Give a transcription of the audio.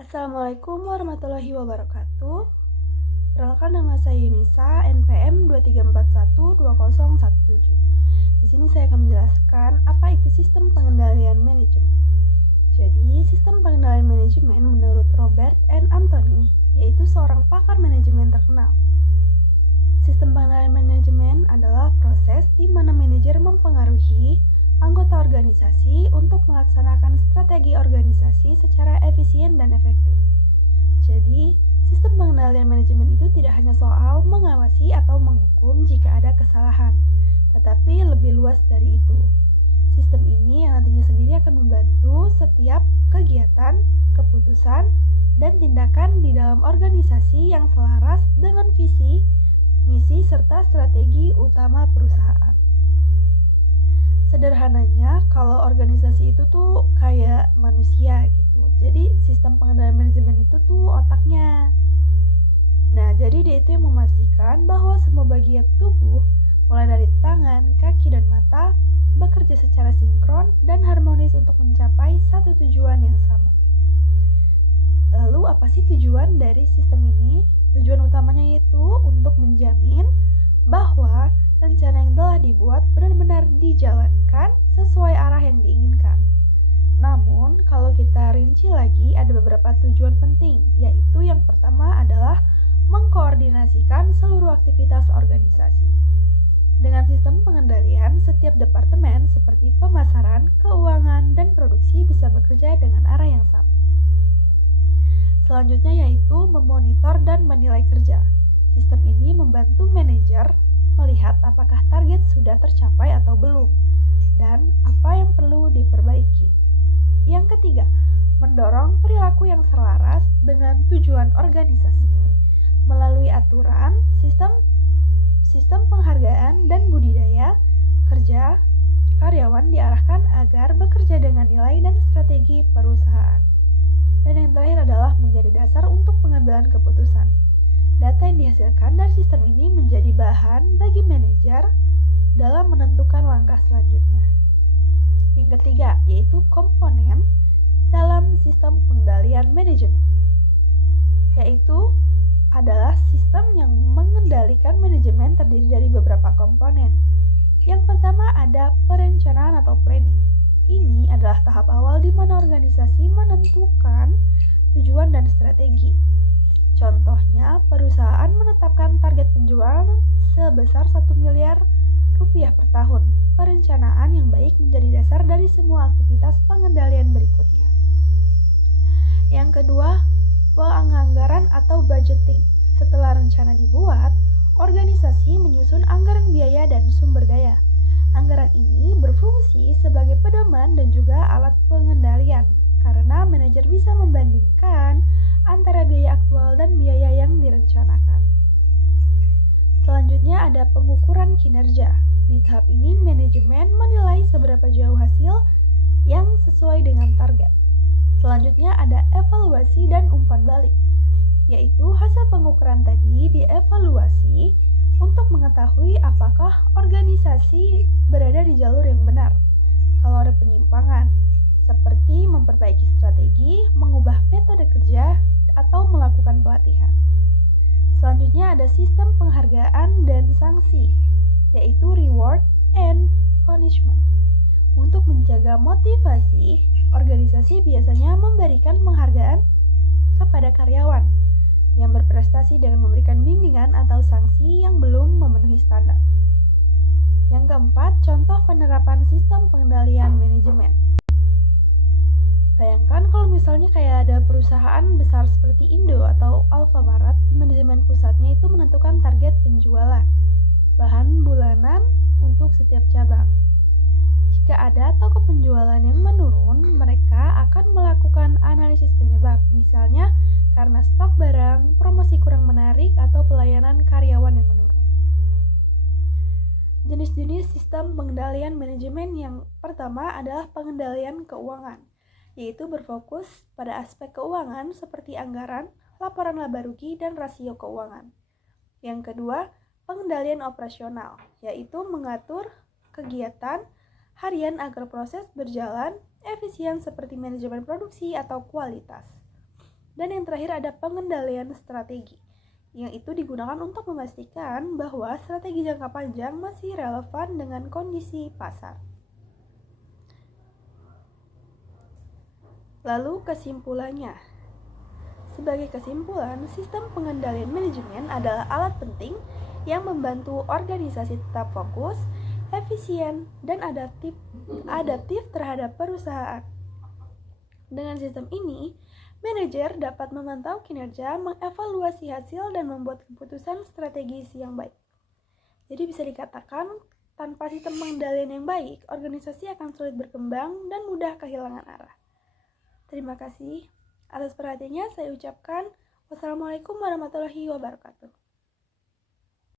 Assalamualaikum warahmatullahi wabarakatuh. Perkenalkan, nama saya Yunisa, NPM 23412017. Di sini saya akan menjelaskan apa itu sistem pengendalian manajemen. Jadi, sistem pengendalian manajemen menurut Robert N. Anthony, yaitu seorang pakar manajemen terkenal. Sistem pengendalian manajemen adalah proses di mana manajer mempengaruhi anggota organisasi untuk melaksanakan strategi organisasi secara efisien dan efektif. Jadi, sistem pengendalian manajemen itu tidak hanya soal mengawasi atau menghukum jika ada kesalahan, tetapi lebih luas dari itu. Sistem ini yang nantinya sendiri akan membantu setiap kegiatan, keputusan, dan tindakan di dalam organisasi yang selaras dengan visi, misi, serta strategi utama perusahaan. Sederhananya, kalau organisasi itu tuh kayak manusia gitu. Jadi, sistem pengendalian manajemen itu tuh otaknya. Nah, jadi dia itu yang memastikan bahwa semua bagian tubuh, mulai dari tangan, kaki, dan mata, bekerja secara sinkron dan harmonis untuk mencapai satu tujuan yang sama. Lalu, apa sih tujuan dari sistem ini? Tujuan utamanya yaitu untuk menjamin bahwa rencana yang telah dibuat benar-benar dijalankan sesuai arah yang diinginkan. Namun, kalau kita rinci lagi, ada beberapa tujuan penting, yaitu yang pertama adalah mengkoordinasikan seluruh aktivitas organisasi. Dengan sistem pengendalian, setiap departemen seperti pemasaran, keuangan, dan produksi bisa bekerja dengan arah yang sama. Selanjutnya yaitu memonitor dan menilai kerja. Sistem ini membantu manajer melihat apakah target sudah tercapai atau belum, dan apa yang perlu diperbaiki. Yang ketiga, mendorong perilaku yang selaras dengan tujuan organisasi. Melalui aturan, sistem penghargaan dan budidaya kerja, karyawan diarahkan agar bekerja dengan nilai dan strategi perusahaan. Dan yang terakhir adalah menjadi dasar untuk pengambilan keputusan. Data yang dihasilkan dari sistem ini menjadi bahan bagi manajer dalam menentukan langkah selanjutnya. Yang ketiga, yaitu komponen dalam sistem pengendalian manajemen, yaitu adalah sistem yang mengendalikan manajemen terdiri dari beberapa komponen. Yang pertama ada perencanaan atau planning. Ini adalah tahap awal di mana organisasi menentukan tujuan dan strategi. Contohnya, perusahaan menetapkan target penjualan sebesar 1 miliar rupiah per tahun. Perencanaan yang baik menjadi dasar dari semua aktivitas pengendalian berikutnya. Yang kedua, penganggaran atau budgeting. Setelah rencana dibuat, organisasi menyusun anggaran biaya dan sumber daya. Anggaran ini berfungsi sebagai pedoman dan juga alat pengendalian, karena manajer bisa membandingkan antara biaya aktual dan biaya yang direncanakan. Selanjutnya ada pengukuran kinerja. Di tahap ini manajemen menilai seberapa jauh hasil yang sesuai dengan target. Selanjutnya ada evaluasi dan umpan balik, yaitu hasil pengukuran tadi dievaluasi untuk mengetahui apakah organisasi berada di jalur yang benar. Kalau ada penyimpangan, seperti memperbaiki strategi, mengubah metode kerja, atau melakukan pelatihan. Selanjutnya ada sistem penghargaan dan sanksi, yaitu reward and punishment. Untuk menjaga motivasi, organisasi biasanya memberikan penghargaan kepada karyawan yang berprestasi dengan memberikan bimbingan atau sanksi yang belum memenuhi standar. Yang keempat, contoh penerapan sistem pengendalian manajemen. Bayangkan kalau misalnya kayak ada perusahaan besar seperti Indo atau Alfamart, manajemen pusatnya itu menentukan target penjualan, bahan bulanan untuk setiap cabang. Jika ada toko penjualan yang menurun, mereka akan melakukan analisis penyebab, misalnya karena stok barang, promosi kurang menarik, atau pelayanan karyawan yang menurun. Jenis-jenis sistem pengendalian manajemen yang pertama adalah pengendalian keuangan, yaitu berfokus pada aspek keuangan seperti anggaran, laporan laba rugi, dan rasio keuangan. Yang kedua, pengendalian operasional, yaitu mengatur kegiatan harian agar proses berjalan efisien seperti manajemen produksi atau kualitas. Dan yang terakhir ada pengendalian strategi, yang itu digunakan untuk memastikan bahwa strategi jangka panjang masih relevan dengan kondisi pasar. Lalu kesimpulannya. Sebagai kesimpulan, sistem pengendalian manajemen adalah alat penting yang membantu organisasi tetap fokus, efisien, dan adaptif terhadap perusahaan. Dengan sistem ini, manajer dapat memantau kinerja, mengevaluasi hasil, dan membuat keputusan strategis yang baik. Jadi bisa dikatakan, tanpa sistem pengendalian yang baik, organisasi akan sulit berkembang dan mudah kehilangan arah. Terima kasih. Atas perhatiannya saya ucapkan wassalamualaikum warahmatullahi wabarakatuh.